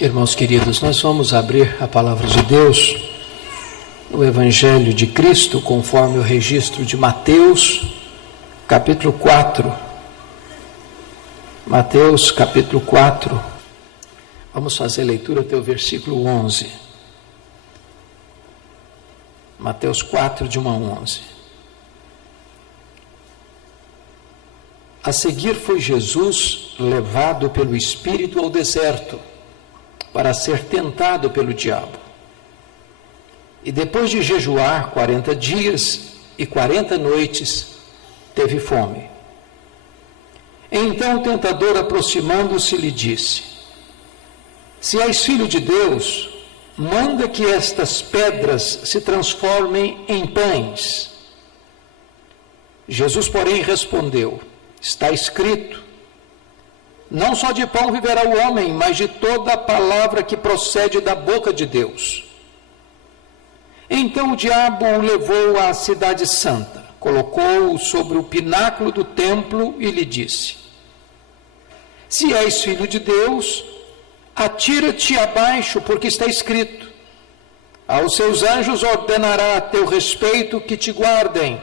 Irmãos queridos, nós vamos abrir a palavra de Deus no Evangelho de Cristo, conforme o registro de Mateus, capítulo 4. Mateus, capítulo 4. Vamos fazer a leitura até o versículo 11. Mateus 4, de 1 a 11. A seguir foi Jesus levado pelo Espírito ao deserto, para ser tentado pelo diabo. E depois de jejuar 40 dias e 40 noites, teve fome. Então o tentador, aproximando-se, lhe disse: Se és filho de Deus, manda que estas pedras se transformem em pães. Jesus, porém, respondeu: Está escrito: Não só de pão viverá o homem, mas de toda a palavra que procede da boca de Deus. Então o diabo o levou à cidade santa, colocou-o sobre o pináculo do templo e lhe disse: Se és filho de Deus, atira-te abaixo, porque está escrito: Aos seus anjos ordenará a teu respeito que te guardem,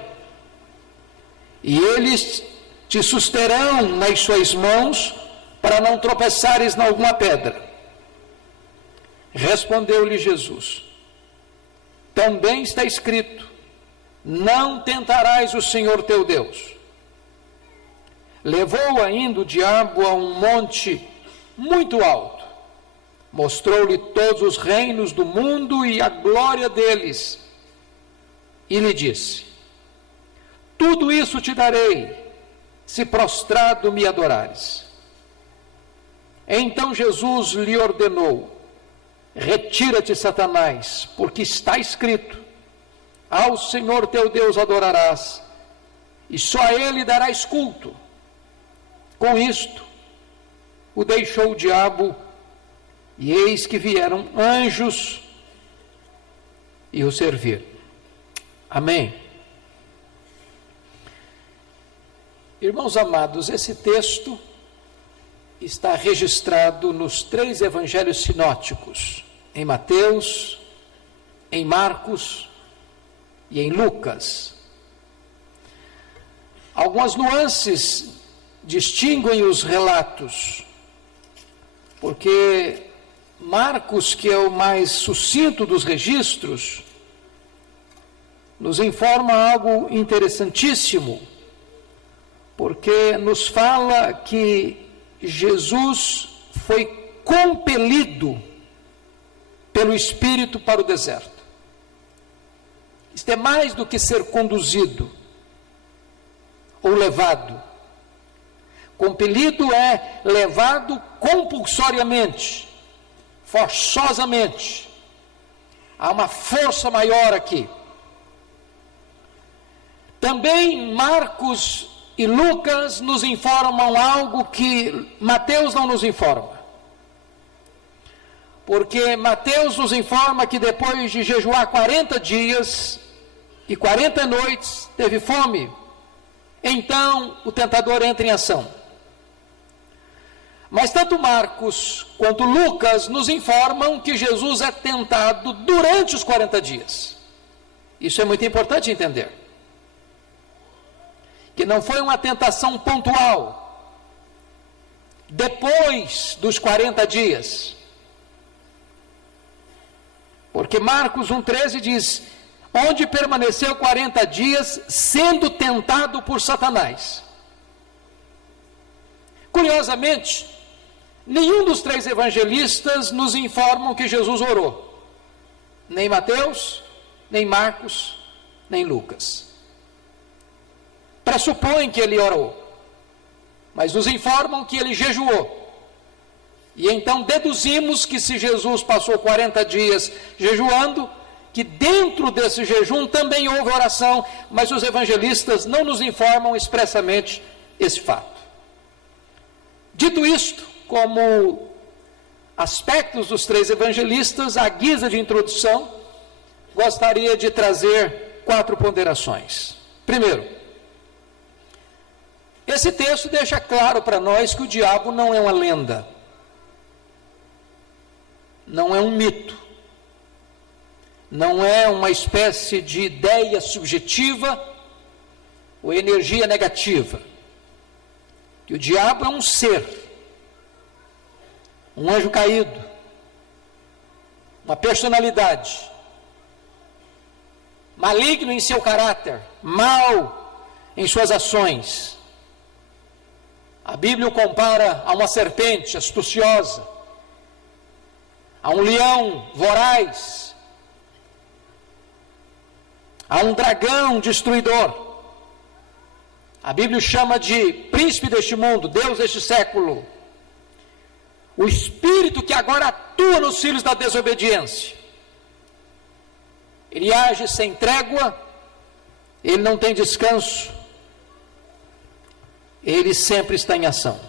e eles te susterão nas suas mãos, para não tropeçares em alguma pedra. Respondeu-lhe Jesus: Também está escrito: Não tentarás o Senhor teu Deus. Levou ainda o diabo a um monte muito alto, mostrou-lhe todos os reinos do mundo e a glória deles, e lhe disse: Tudo isso te darei, se prostrado me adorares. Então Jesus lhe ordenou: Retira-te, Satanás, porque está escrito: Ao Senhor teu Deus adorarás, e só a Ele darás culto. Com isto, o deixou o diabo, e eis que vieram anjos e o serviram. Amém. Irmãos amados, esse texto está registrado nos 3 evangelhos sinóticos, em Mateus, em Marcos e em Lucas. Algumas nuances distinguem os relatos, porque Marcos, que é o mais sucinto dos registros, nos informa algo interessantíssimo, porque nos fala que Jesus foi compelido pelo Espírito para o deserto. Isto é mais do que ser conduzido ou levado. Compelido é levado compulsoriamente, forçosamente. Há uma força maior aqui. Também Marcos e Lucas nos informam algo que Mateus não nos informa. Porque Mateus nos informa que depois de jejuar 40 dias e 40 noites, teve fome. Então o tentador entra em ação. Mas tanto Marcos quanto Lucas nos informam que Jesus é tentado durante os 40 dias. Isso é muito importante entender. Que não foi uma tentação pontual, depois dos 40 dias. Porque Marcos 1,13 diz: Onde permaneceu 40 dias, sendo tentado por Satanás. Curiosamente, nenhum dos 3 evangelistas nos informam que Jesus orou. Nem Mateus, nem Marcos, nem Lucas. Pressupõem que ele orou, mas nos informam que ele jejuou. E então deduzimos que se Jesus passou 40 dias jejuando, que dentro desse jejum também houve oração, mas os evangelistas não nos informam expressamente esse fato. Dito isto, como aspectos dos 3 evangelistas, à guisa de introdução, gostaria de trazer 4 ponderações. Primeiro, esse texto deixa claro para nós que o diabo não é uma lenda. não é um mito, não é uma espécie de ideia subjetiva ou energia negativa. Que o diabo é um ser, um anjo caído, uma personalidade, maligno em seu caráter, mau em suas ações. A Bíblia o compara a uma serpente astuciosa, a um leão voraz, a um dragão destruidor. A Bíblia o chama de príncipe deste mundo, Deus deste século. O espírito que agora atua nos filhos da desobediência. Ele age sem trégua, ele não tem descanso, ele sempre está em ação.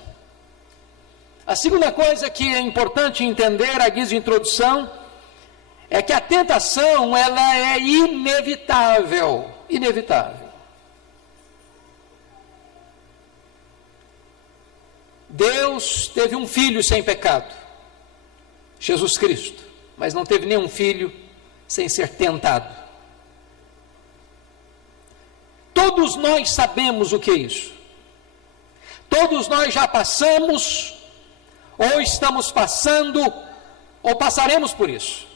A segunda coisa que é importante entender, à guisa de introdução, é que a tentação, ela é inevitável, inevitável. Deus teve um filho sem pecado, Jesus Cristo, mas não teve nenhum filho sem ser tentado. Todos nós sabemos o que é isso. Todos nós já passamos, ou estamos passando, ou passaremos por isso.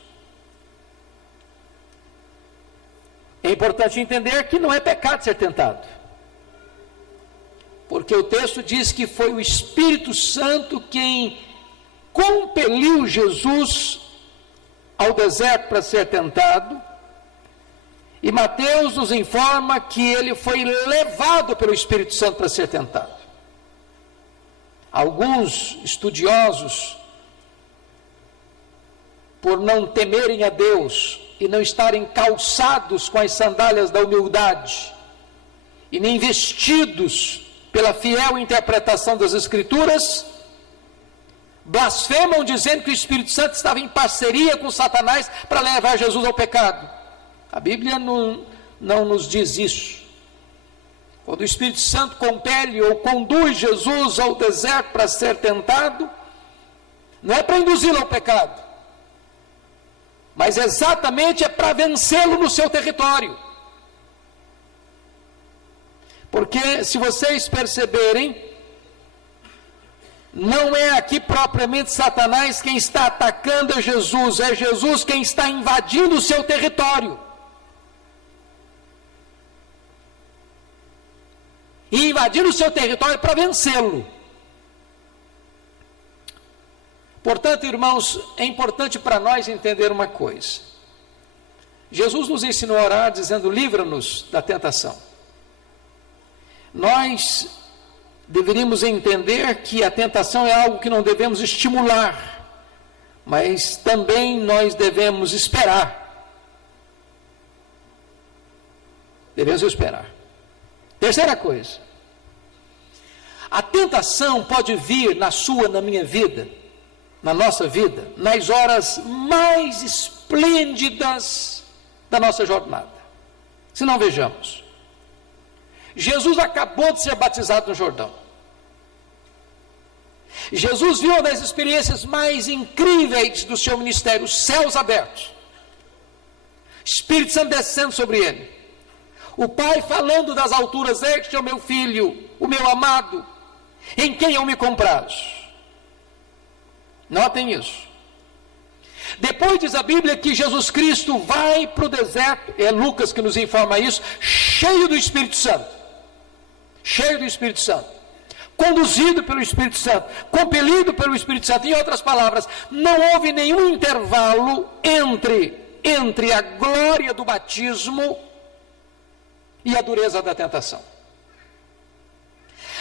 É importante entender que não é pecado ser tentado. Porque o texto diz que foi o Espírito Santo quem compeliu Jesus ao deserto para ser tentado. E Mateus nos informa que ele foi levado pelo Espírito Santo para ser tentado. Alguns estudiosos, por não temerem a Deus e não estarem calçados com as sandálias da humildade, e nem vestidos pela fiel interpretação das Escrituras, blasfemam dizendo que o Espírito Santo estava em parceria com Satanás para levar Jesus ao pecado. A Bíblia não nos diz isso. Quando o Espírito Santo compele ou conduz Jesus ao deserto para ser tentado, não é para induzi-lo ao pecado, mas exatamente é para vencê-lo no seu território. Porque, se vocês perceberem, não é aqui propriamente Satanás quem está atacando a Jesus, é Jesus quem está invadindo o seu território. E invadindo o seu território para vencê-lo. Portanto, irmãos, é importante para nós entender uma coisa. Jesus nos ensinou a orar dizendo: livra-nos da tentação. Nós deveríamos entender que a tentação é algo que não devemos estimular, mas também nós devemos esperar. Devemos esperar. Terceira coisa, a tentação pode vir na sua, na minha vida, na nossa vida, nas horas mais esplêndidas da nossa jornada. Se não, vejamos. Jesus acabou de ser batizado no Jordão. Jesus viu uma das experiências mais incríveis do seu ministério, os céus abertos, Espírito Santo descendo sobre ele, o Pai falando das alturas: este é o meu filho, o meu amado, em quem eu me comprazo. Notem isso. Depois diz a Bíblia que Jesus Cristo vai para o deserto, é Lucas que nos informa isso, cheio do Espírito Santo. Cheio do Espírito Santo, conduzido pelo Espírito Santo, compelido pelo Espírito Santo. Em outras palavras, não houve nenhum intervalo entre a glória do batismo e a dureza da tentação.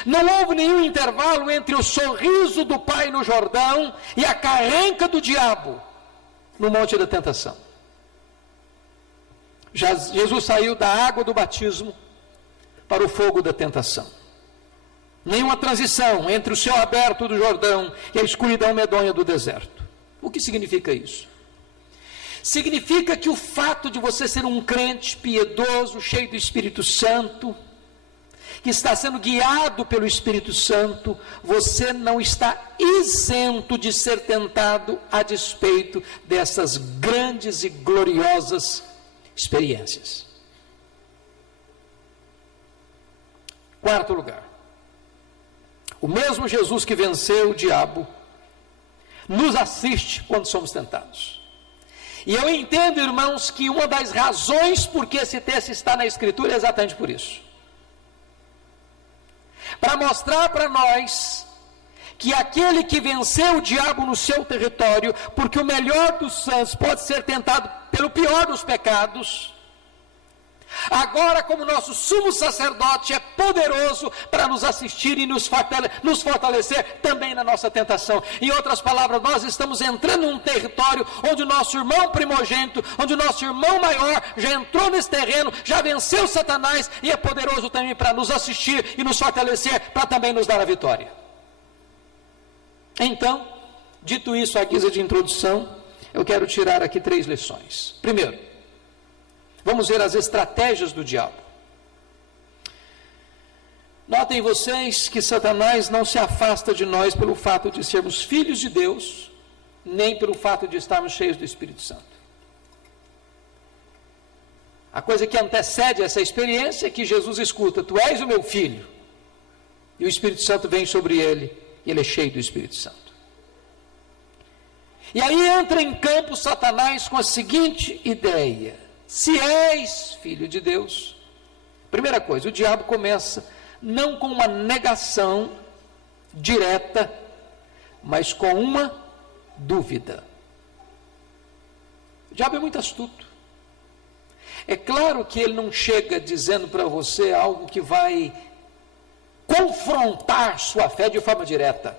Não houve nenhum intervalo entre o sorriso do Pai no Jordão e a carranca do diabo no monte da tentação. Jesus saiu da água do batismo para o fogo da tentação. Nenhuma transição entre o céu aberto do Jordão e a escuridão medonha do deserto. O que significa isso? Significa que o fato de você ser um crente piedoso, cheio do Espírito Santo, que está sendo guiado pelo Espírito Santo, você não está isento de ser tentado a despeito dessas grandes e gloriosas experiências. Quarto lugar, o mesmo Jesus que venceu o diabo nos assiste quando somos tentados. E eu entendo, irmãos, que uma das razões por que esse texto está na Escritura é exatamente por isso. Para mostrar para nós que aquele que venceu o diabo no seu território, porque o melhor dos santos pode ser tentado pelo pior dos pecados, agora, como nosso sumo sacerdote, é poderoso para nos assistir e nos fortalecer também na nossa tentação. Em outras palavras, nós estamos entrando em um território onde o nosso irmão primogênito, onde o nosso irmão maior já entrou nesse terreno, já venceu Satanás e é poderoso também para nos assistir e nos fortalecer, para também nos dar a vitória. Então, dito isso à guisa de introdução, eu quero tirar aqui 3 lições. Primeiro, vamos ver as estratégias do diabo. Notem vocês que Satanás não se afasta de nós pelo fato de sermos filhos de Deus, nem pelo fato de estarmos cheios do Espírito Santo. A coisa que antecede essa experiência é que Jesus escuta: tu és o meu filho, e o Espírito Santo vem sobre ele, e ele é cheio do Espírito Santo. E aí entra em campo Satanás com a seguinte ideia: se és filho de Deus, primeira coisa, o diabo começa não com uma negação direta, mas com uma dúvida. O diabo é muito astuto. É claro que ele não chega dizendo para você algo que vai confrontar sua fé de forma direta.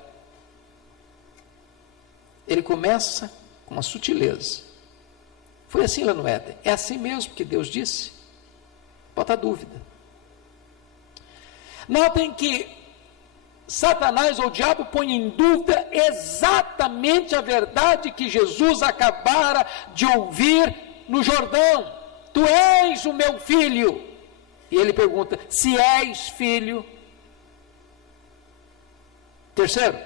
Ele começa com uma sutileza. Foi assim lá no Éden. É assim mesmo que Deus disse? Bota dúvida. Notem que Satanás ou o diabo põe em dúvida exatamente a verdade que Jesus acabara de ouvir no Jordão. Tu és o meu filho. E ele pergunta: se és filho. Terceiro,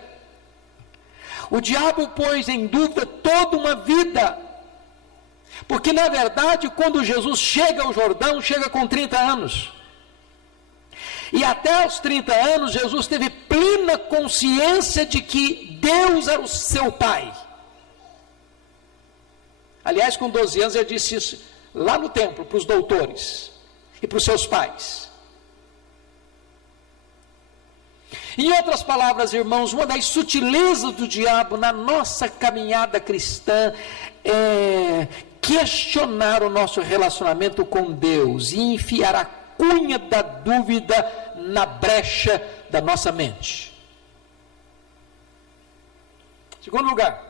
o diabo pôs em dúvida toda uma vida. Porque na verdade, quando Jesus chega ao Jordão, chega com 30 anos. E até os 30 anos, Jesus teve plena consciência de que Deus era o seu pai. Aliás, com 12 anos, ele disse isso lá no templo, para os doutores e para os seus pais. Em outras palavras, irmãos, uma das sutilezas do diabo na nossa caminhada cristã é questionar o nosso relacionamento com Deus e enfiar a cunha da dúvida na brecha da nossa mente. Segundo lugar,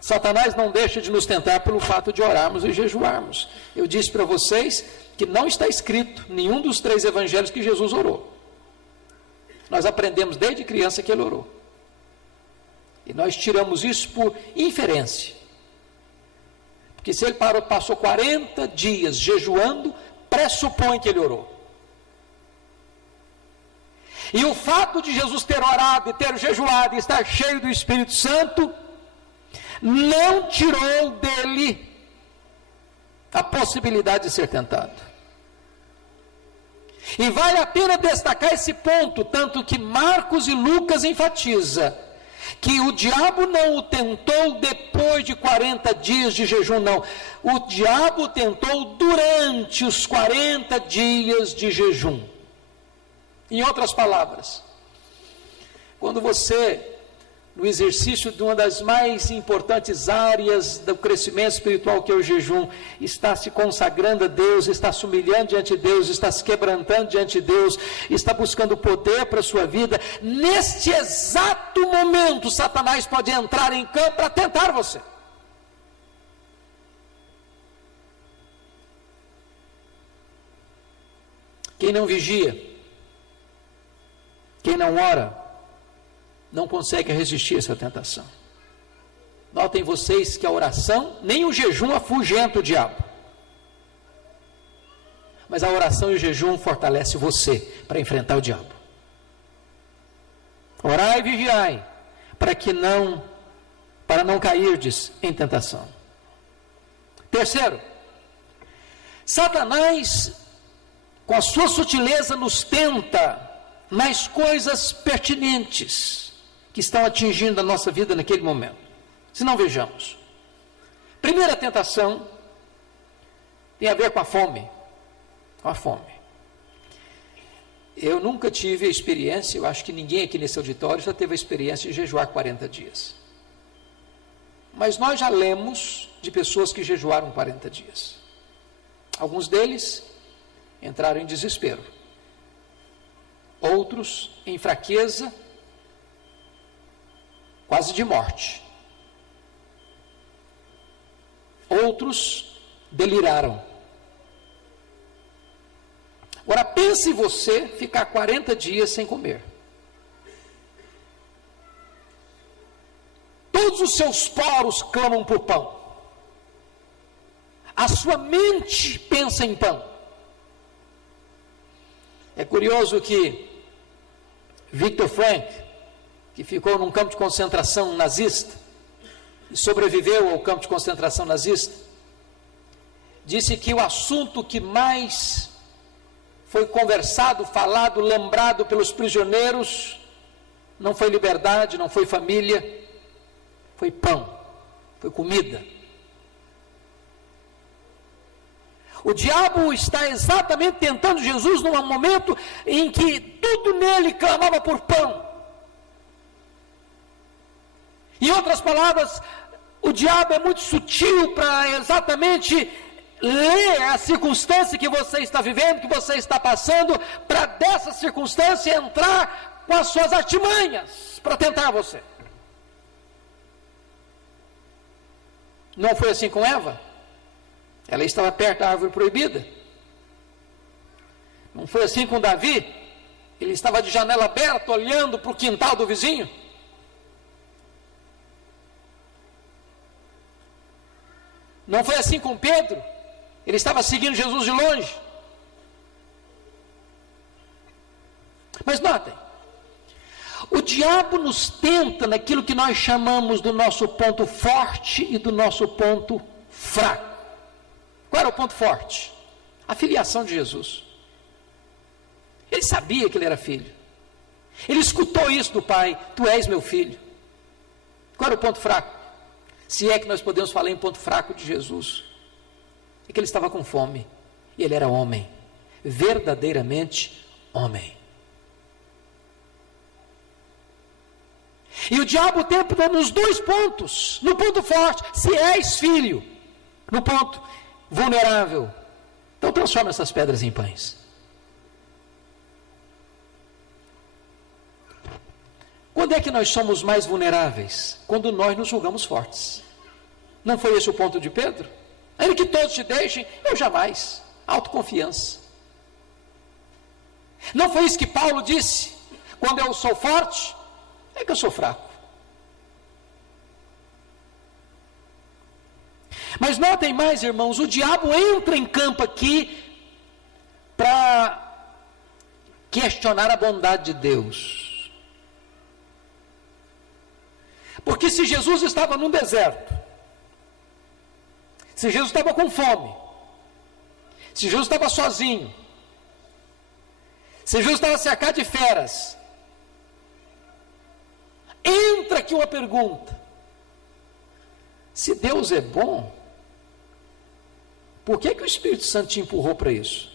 Satanás não deixa de nos tentar pelo fato de orarmos e jejuarmos. Eu disse para vocês que não está escrito nenhum dos 3 evangelhos que Jesus orou. Nós aprendemos desde criança que ele orou. E nós tiramos isso por inferência. Porque se ele passou 40 dias jejuando, pressupõe que ele orou. E o fato de Jesus ter orado e ter jejuado e estar cheio do Espírito Santo, não tirou dele a possibilidade de ser tentado. E vale a pena destacar esse ponto, tanto que Marcos e Lucas enfatiza que o diabo não o tentou depois de 40 dias de jejum, não. O diabo tentou durante os 40 dias de jejum. Em outras palavras, quando você, no exercício de uma das mais importantes áreas do crescimento espiritual, que é o jejum, está se consagrando a Deus, está se humilhando diante de Deus, está se quebrantando diante de Deus, está buscando poder para a sua vida, neste exato momento, Satanás pode entrar em campo para tentar você. Quem não vigia, quem não ora, não consegue resistir a essa tentação. Notem vocês que a oração, nem o jejum afugenta o diabo. Mas a oração e o jejum fortalece você para enfrentar o diabo. Orai e vigiai, para não cairdes em tentação. Terceiro, Satanás, com a sua sutileza, nos tenta nas coisas pertinentes que estão atingindo a nossa vida naquele momento. Se não, vejamos. Primeira tentação tem a ver com a fome. Com a fome. Eu nunca tive a experiência, eu acho que ninguém aqui nesse auditório já teve a experiência de jejuar 40 dias. Mas nós já lemos de pessoas que jejuaram 40 dias. Alguns deles entraram em desespero. Outros em fraqueza, quase de morte. Outros deliraram. Agora pense você ficar 40 dias sem comer. Todos os seus poros clamam por pão. A sua mente pensa em pão. É curioso que Viktor Frankl, que ficou num campo de concentração nazista e sobreviveu ao campo de concentração nazista, disse que o assunto que mais foi conversado, falado, lembrado pelos prisioneiros, não foi liberdade, não foi família, foi pão, foi comida. O diabo está exatamente tentando Jesus num momento em que tudo nele clamava por pão. Em outras palavras, o diabo é muito sutil para exatamente ler a circunstância que você está vivendo, que você está passando, para dessa circunstância entrar com as suas artimanhas para tentar você. Não foi assim com Eva? Ela estava perto da árvore proibida. Não foi assim com Davi? Ele estava de janela aberta, olhando para o quintal do vizinho. Não foi assim com Pedro? Ele estava seguindo Jesus de longe. Mas notem, o diabo nos tenta naquilo que nós chamamos do nosso ponto forte e do nosso ponto fraco. Qual era o ponto forte? A filiação de Jesus. Ele sabia que ele era filho. Ele escutou isso do pai: tu és meu filho. Qual era o ponto fraco? Se é que nós podemos falar em ponto fraco de Jesus, é que ele estava com fome, e ele era homem, verdadeiramente homem. E o diabo tenta nos dois pontos: no ponto forte, se és filho; no ponto vulnerável, então transforma essas pedras em pães. Quando é que nós somos mais vulneráveis? Quando nós nos julgamos fortes. Não foi esse o ponto de Pedro? Ainda que todos te deixem, eu jamais. Autoconfiança. Não foi isso que Paulo disse? Quando eu sou forte, é que eu sou fraco. Mas notem mais, irmãos, o diabo entra em campo aqui para questionar a bondade de Deus. Porque se Jesus estava num deserto, se Jesus estava com fome, se Jesus estava sozinho, se Jesus estava cercado de feras, entra aqui uma pergunta: se Deus é bom, por que o Espírito Santo te empurrou para isso?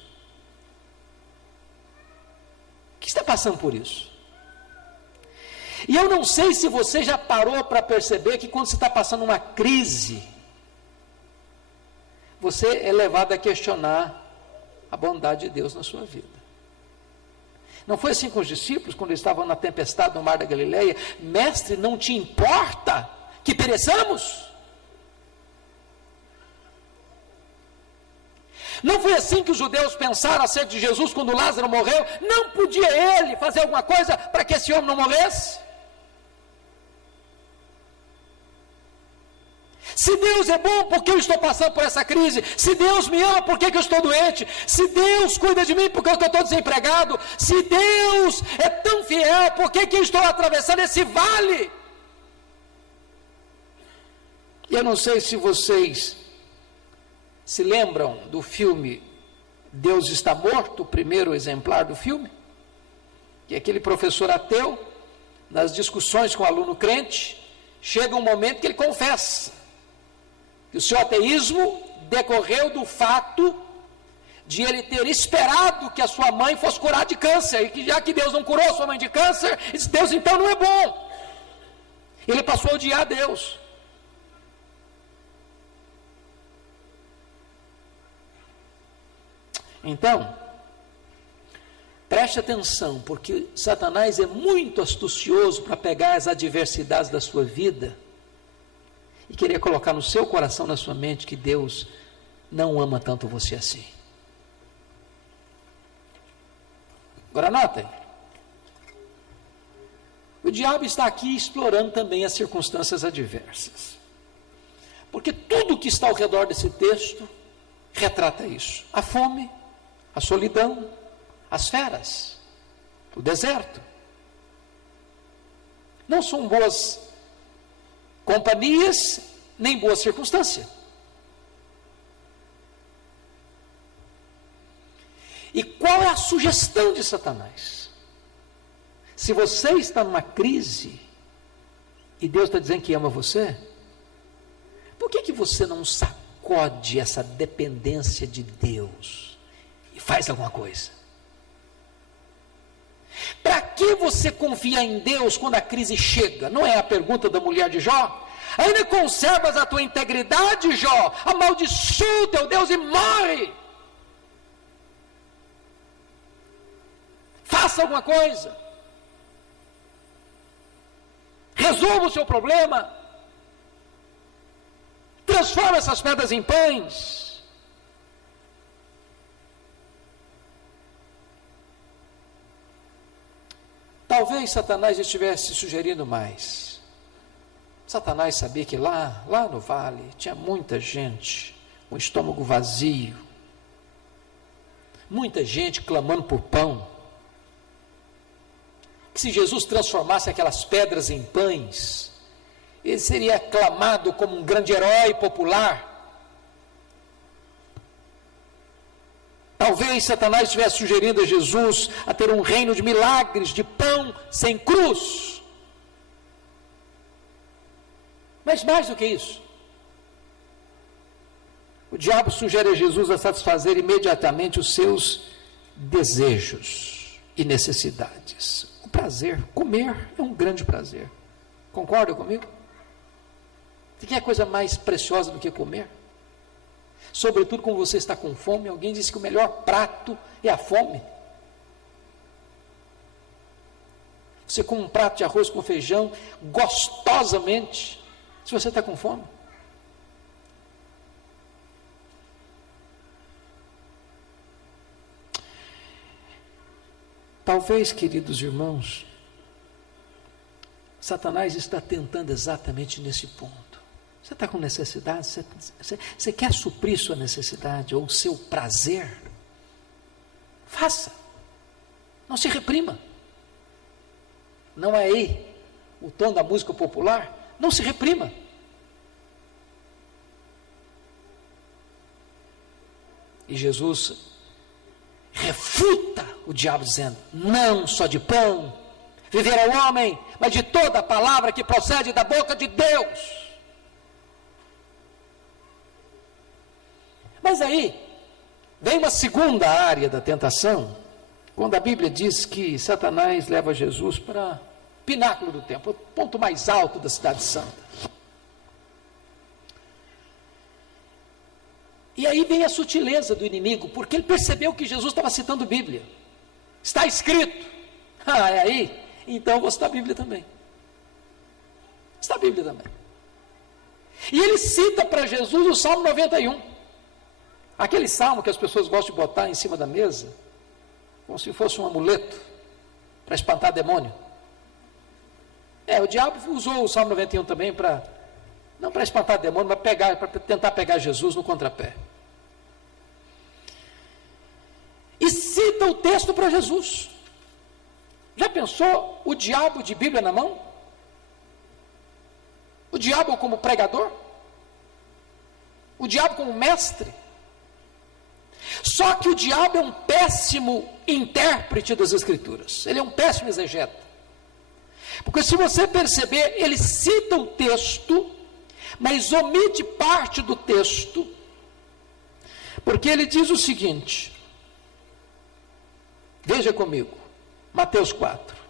O que está passando por isso? E eu não sei se você já parou para perceber que quando você está passando uma crise, você é levado a questionar a bondade de Deus na sua vida. Não foi assim com os discípulos, quando eles estavam na tempestade no mar da Galileia? Mestre, não te importa que pereçamos? Não foi assim que os judeus pensaram acerca de Jesus quando Lázaro morreu? Não podia ele fazer alguma coisa para que esse homem não morresse? Se Deus é bom, por que eu estou passando por essa crise? Se Deus me ama, por que eu estou doente? Se Deus cuida de mim, por que eu estou desempregado? Se Deus é tão fiel, por que eu estou atravessando esse vale? E eu não sei se vocês se lembram do filme Deus Está Morto, o primeiro exemplar do filme, que aquele professor ateu, nas discussões com o aluno crente, chega um momento que ele confessa que o seu ateísmo decorreu do fato de ele ter esperado que a sua mãe fosse curada de câncer, e que já que Deus não curou a sua mãe de câncer, Deus então não é bom. Ele passou a odiar Deus. Então, preste atenção, porque Satanás é muito astucioso para pegar as adversidades da sua vida e querer colocar no seu coração, na sua mente, que Deus não ama tanto você assim. Agora notem, o diabo está aqui explorando também as circunstâncias adversas, porque tudo que está ao redor desse texto retrata isso: a fome, a solidão, as feras, o deserto. Não são boas companhias, nem boa circunstância. E qual é a sugestão de Satanás? Se você está numa crise, e Deus está dizendo que ama você, por que você não sacode essa dependência de Deus e faz alguma coisa? Para que você confia em Deus quando a crise chega? Não é a pergunta da mulher de Jó? Ainda conservas a tua integridade, Jó? Amaldiçoa o teu Deus e morre. Faça alguma coisa. Resolva o seu problema. Transforma essas pedras em pães. Talvez Satanás estivesse sugerindo mais. Satanás sabia que lá no vale, tinha muita gente com o estômago vazio, muita gente clamando por pão. Que se Jesus transformasse aquelas pedras em pães, ele seria aclamado como um grande herói popular. Talvez Satanás estivesse sugerindo a Jesus a ter um reino de milagres, de pão sem cruz. Mas mais do que isso, o diabo sugere a Jesus a satisfazer imediatamente os seus desejos e necessidades. O prazer, comer é um grande prazer. Concorda comigo? Você quer coisa mais preciosa do que comer? Sobretudo quando você está com fome. Alguém disse que o melhor prato é a fome. Você come um prato de arroz com feijão gostosamente, se você está com fome. Talvez, queridos irmãos, Satanás está tentando exatamente nesse ponto. Você está com necessidade? Você quer suprir sua necessidade ou o seu prazer? Faça. Não se reprima. Não é aí o tom da música popular? Não se reprima. E Jesus refuta o diabo dizendo: não só de pão viverá o homem, mas de toda a palavra que procede da boca de Deus. Mas aí vem uma segunda área da tentação, quando a Bíblia diz que Satanás leva Jesus para o pináculo do templo, o ponto mais alto da cidade santa. E aí vem a sutileza do inimigo, porque ele percebeu que Jesus estava citando Bíblia. Está escrito. Ah, é aí? Então vou citar a Bíblia também. Está a Bíblia também. E ele cita para Jesus o Salmo 91. Aquele salmo que as pessoas gostam de botar em cima da mesa, como se fosse um amuleto, para espantar demônio. O diabo usou o Salmo 91 também para Não para espantar demônio, mas para tentar pegar Jesus no contrapé. E cita o texto para Jesus. Já pensou o diabo de Bíblia na mão? O diabo como pregador? O diabo como mestre? Só que o diabo é um péssimo intérprete das Escrituras. Ele é um péssimo exegeta. Porque se você perceber, ele cita o texto, mas omite parte do texto, porque ele diz o seguinte, veja comigo, Mateus 4.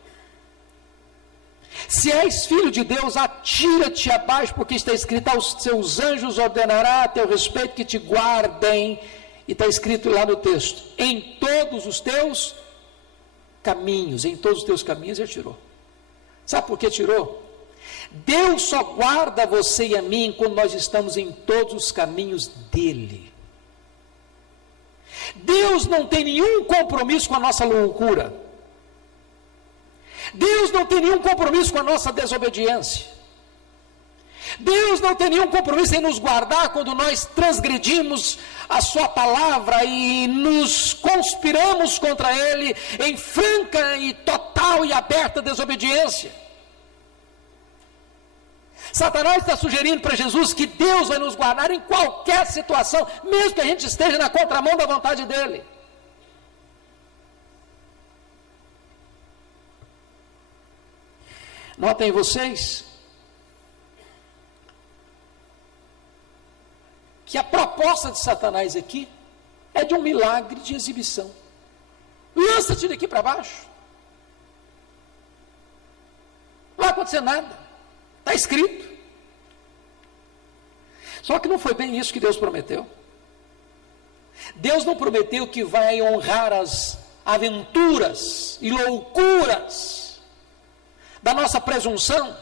Se és filho de Deus, atira-te abaixo, porque está escrito, aos seus anjos ordenará a teu respeito que te guardem, e está escrito lá no texto, em todos os teus caminhos, em todos os teus caminhos ele tirou. Sabe por que tirou? Deus só guarda você e a mim quando nós estamos em todos os caminhos dele. Deus não tem nenhum compromisso com a nossa loucura. Deus não tem nenhum compromisso com a nossa desobediência. Deus não tem nenhum compromisso em nos guardar quando nós transgredimos a sua palavra e nos conspiramos contra ele em franca e total e aberta desobediência. Satanás está sugerindo para Jesus que Deus vai nos guardar em qualquer situação, mesmo que a gente esteja na contramão da vontade dele. Notem vocês que a proposta de Satanás aqui é de um milagre de exibição. Lança-te daqui para baixo. Não vai acontecer nada. Está escrito. Só que não foi bem isso que Deus prometeu. Deus não prometeu que vai honrar as aventuras e loucuras da nossa presunção.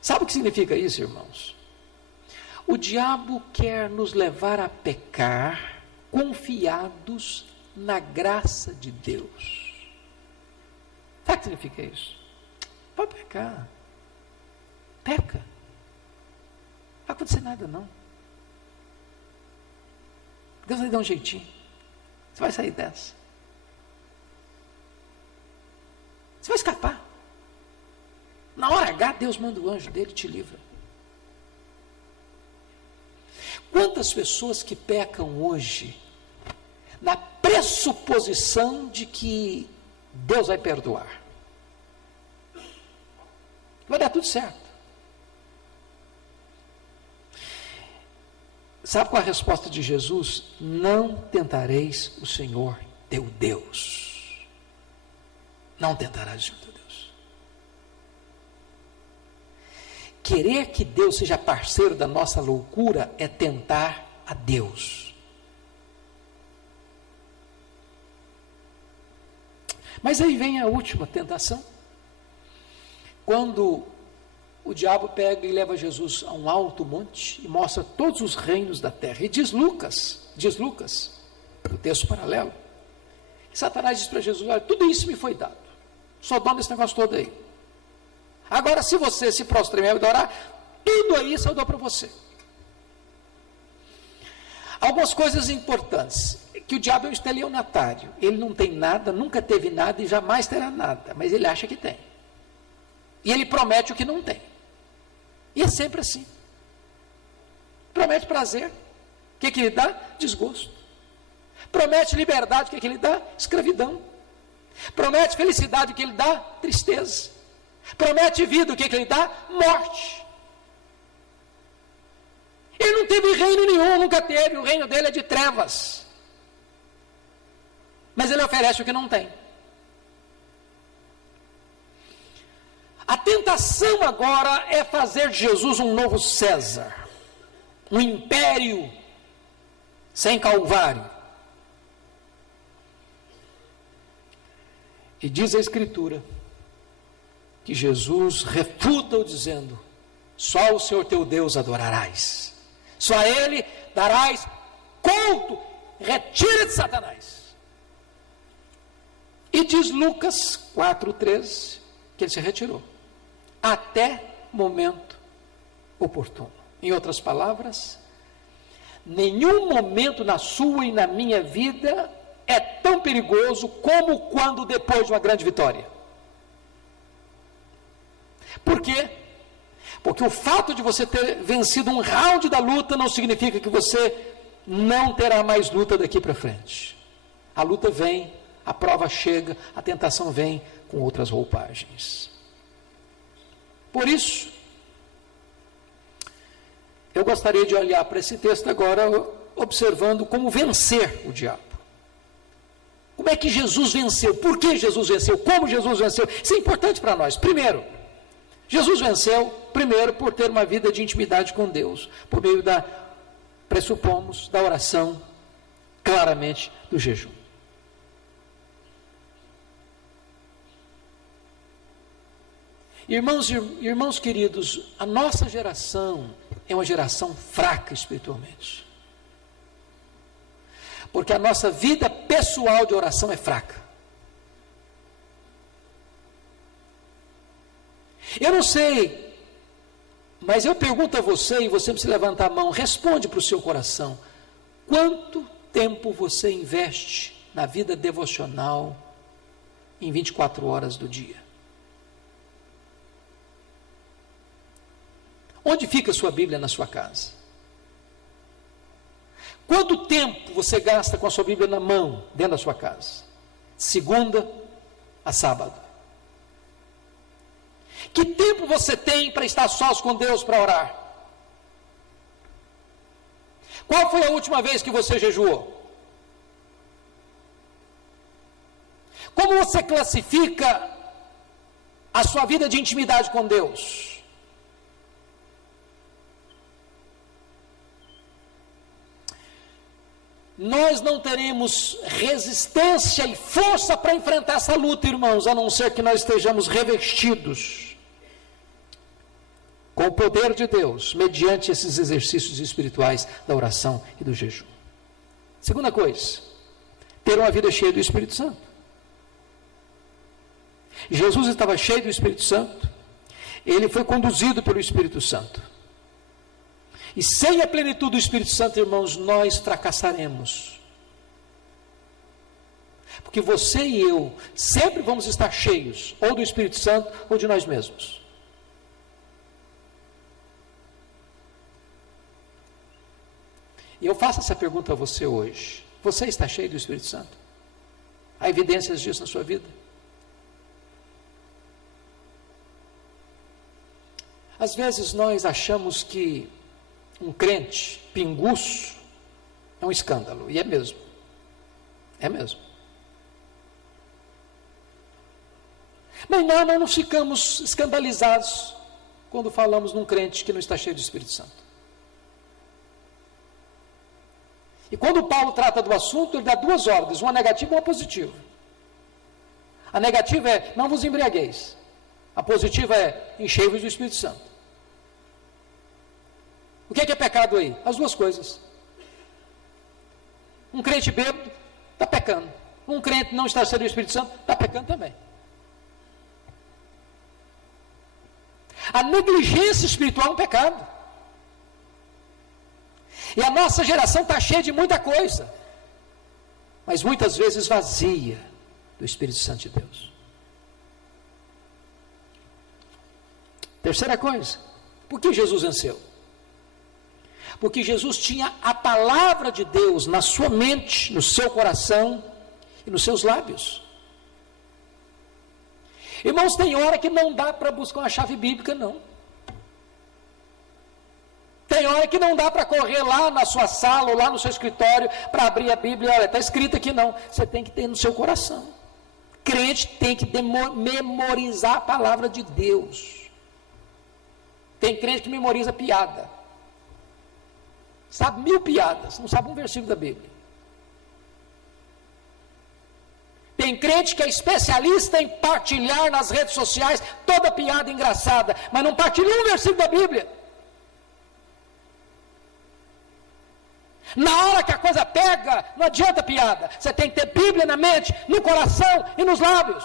Sabe o que significa isso, irmãos? O diabo quer nos levar a pecar confiados na graça de Deus. Sabe o que significa isso? Pode pecar. Peca. Não vai acontecer nada, não. Deus vai dar um jeitinho. Você vai sair dessa. Você vai escapar. Na hora H, Deus manda o anjo dele e te livra. Quantas pessoas que pecam hoje na pressuposição de que Deus vai perdoar. Vai dar tudo certo. Sabe qual é a resposta de Jesus? Não tentareis o Senhor teu Deus. Não tentarás o Senhor teu Deus. Querer que Deus seja parceiro da nossa loucura é tentar a Deus. Mas aí vem a última tentação. Quando o diabo pega e leva Jesus a um alto monte e mostra todos os reinos da terra. E diz Lucas, o texto paralelo, que Satanás diz para Jesus, olha, tudo isso me foi dado. Sou dono desse negócio todo aí. Agora, se você se prostrar e me adorar, tudo isso eu dou para você. Algumas coisas importantes, que o diabo é um estelionatário. Ele não tem nada, nunca teve nada e jamais terá nada, mas ele acha que tem. E ele promete o que não tem. E é sempre assim. Promete prazer. O que ele dá? Desgosto. Promete liberdade. O que ele dá? Escravidão. Promete felicidade. O que ele dá? Tristeza. Promete vida. O que ele dá? Morte. Ele não teve reino nenhum, nunca teve. O reino dele é de trevas. Mas ele oferece o que não tem. A tentação agora é fazer de Jesus um novo César, um império sem Calvário. E diz a Escritura que Jesus refuta-o dizendo, só o Senhor teu Deus adorarás, só a Ele darás culto, retira de Satanás. E diz Lucas 4,13 que ele se retirou. até momento oportuno. Em outras palavras, nenhum momento na sua e na minha vida é tão perigoso como quando depois de uma grande vitória. Por quê? Porque o fato de você ter vencido um round da luta não significa que você não terá mais luta daqui para frente. A luta vem, a prova chega, a tentação vem com outras roupagens. Por isso, eu gostaria de olhar para esse texto agora, observando como vencer o diabo. Como é que Jesus venceu? Por que Jesus venceu? Como Jesus venceu? Isso é importante para nós. Primeiro, Jesus venceu, por ter uma vida de intimidade com Deus, por meio pressupomos, da oração, claramente do jejum. Irmãos queridos, a nossa geração é uma geração fraca espiritualmente. Porque a nossa vida pessoal de oração é fraca. Eu não sei, mas eu pergunto a você, e você precisa levantar a mão, responde para o seu coração: quanto tempo você investe na vida devocional em 24 horas do dia? Onde fica a sua Bíblia na sua casa? Quanto tempo você gasta com a sua Bíblia na mão, dentro da sua casa? Segunda a sábado. Que tempo você tem para estar sós com Deus para orar? Qual foi a última vez que você jejuou? Como você classifica a sua vida de intimidade com Deus? Nós não teremos resistência e força para enfrentar essa luta, irmãos, a não ser que nós estejamos revestidos com o poder de Deus, mediante esses exercícios espirituais da oração e do jejum. Segunda coisa, ter uma vida cheia do Espírito Santo. Jesus estava cheio do Espírito Santo, ele foi conduzido pelo Espírito Santo. E sem a plenitude do Espírito Santo, irmãos, nós fracassaremos. Porque você e eu sempre vamos estar cheios, ou do Espírito Santo, ou de nós mesmos. E eu faço essa pergunta a você hoje: você está cheio do Espírito Santo? Há evidências disso na sua vida? Às vezes nós achamos que um crente pinguço é um escândalo, e é mesmo. É mesmo. Mas nós não ficamos escandalizados quando falamos num crente que não está cheio do Espírito Santo. E quando Paulo trata do assunto, ele dá duas ordens, uma negativa e uma positiva. A negativa é: não vos embriagueis. A positiva é: enchei-vos do Espírito Santo. O que é pecado aí? As duas coisas. Um crente bêbado está pecando. Um crente não está cheio do Espírito Santo está pecando também. A negligência espiritual é um pecado. E a nossa geração está cheia de muita coisa, mas muitas vezes vazia do Espírito Santo de Deus. Terceira coisa, por que Jesus venceu? Porque Jesus tinha a palavra de Deus na sua mente, no seu coração e nos seus lábios. Irmãos, tem hora que não dá para buscar uma chave bíblica, não. Tem hora que não dá para correr lá na sua sala ou lá no seu escritório para abrir a Bíblia. Olha, está escrito aqui, não. Você tem que ter no seu coração. Crente tem que memorizar a palavra de Deus. Tem crente que memoriza piada. Sabe 1000 piadas, não sabe um versículo da Bíblia. Tem crente que é especialista em partilhar nas redes sociais toda piada engraçada, mas não partilha um versículo da Bíblia. Na hora que a coisa pega, não adianta piada. Você tem que ter Bíblia na mente, no coração e nos lábios.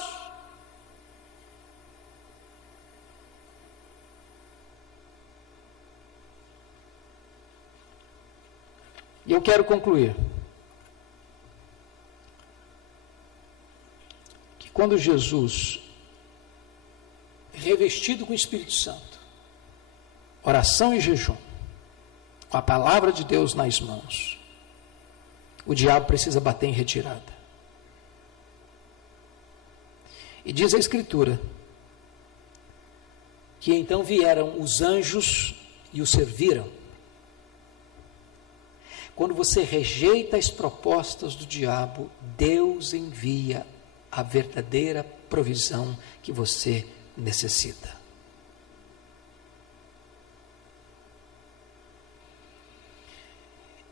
Eu quero concluir que quando Jesus, revestido com o Espírito Santo, oração e jejum, com a palavra de Deus nas mãos, o diabo precisa bater em retirada. E diz a Escritura que então vieram os anjos e o serviram. Quando você rejeita as propostas do diabo, Deus envia a verdadeira provisão que você necessita.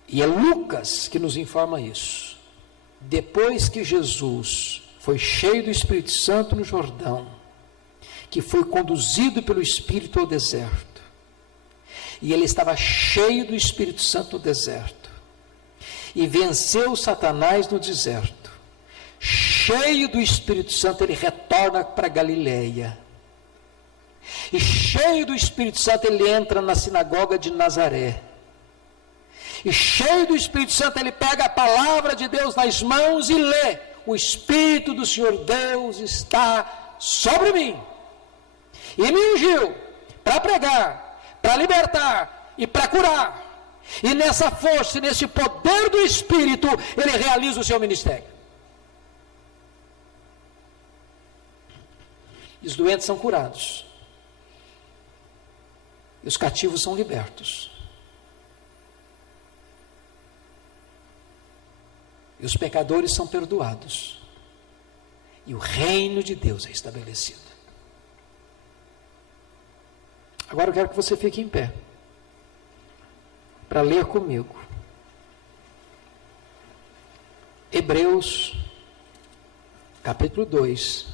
E é Lucas que nos informa isso. Depois que Jesus foi cheio do Espírito Santo no Jordão, que foi conduzido pelo Espírito ao deserto, e ele estava cheio do Espírito Santo no deserto, e venceu Satanás no deserto, cheio do Espírito Santo, ele retorna para Galileia, e cheio do Espírito Santo, ele entra na sinagoga de Nazaré, e cheio do Espírito Santo, ele pega a palavra de Deus nas mãos e lê: o Espírito do Senhor Deus está sobre mim, e me ungiu para pregar, para libertar e para curar. E nessa força, nesse poder do Espírito, ele realiza o seu ministério. E os doentes são curados, e os cativos são libertos, e os pecadores são perdoados, e o reino de Deus é estabelecido. Agora eu quero que você fique em pé para ler comigo Hebreus capítulo 2,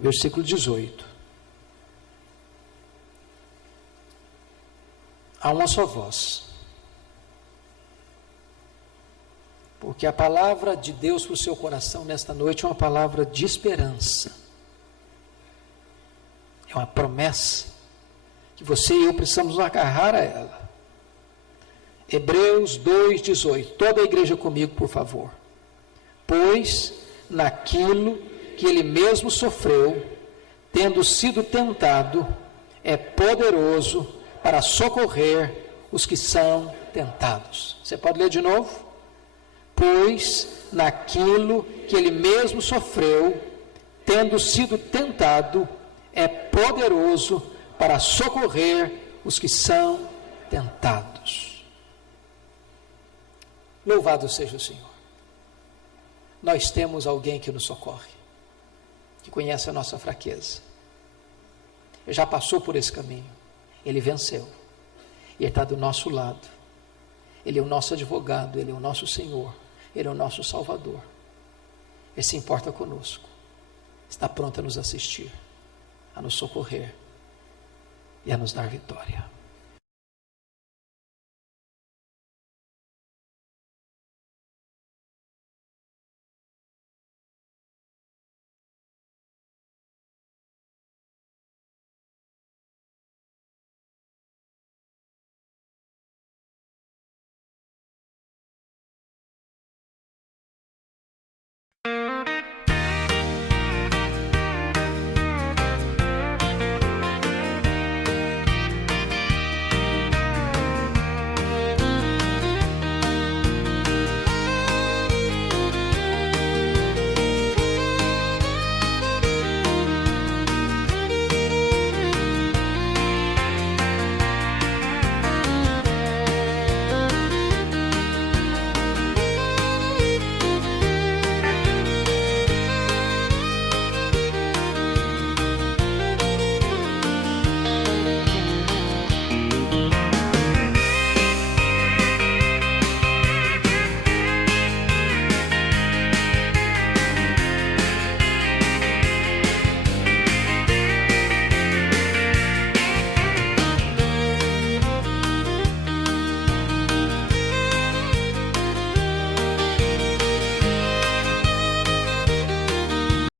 versículo 18. Há uma só voz, porque a palavra de Deus para o seu coração nesta noite é uma palavra de esperança, é uma promessa que você e eu precisamos agarrar a ela. Hebreus 2,18. Toda a igreja comigo, por favor. Pois naquilo que ele mesmo sofreu, tendo sido tentado, é poderoso para socorrer os que são tentados. Você pode ler de novo? Pois naquilo que ele mesmo sofreu, tendo sido tentado, é poderoso para socorrer os que são tentados. Louvado seja o Senhor. Nós temos alguém que nos socorre, que conhece a nossa fraqueza. Ele já passou por esse caminho, ele venceu, e ele está do nosso lado. Ele é o nosso advogado, ele é o nosso Senhor, ele é o nosso Salvador. Ele se importa conosco, está pronto a nos assistir, a nos socorrer e a nos dar vitória.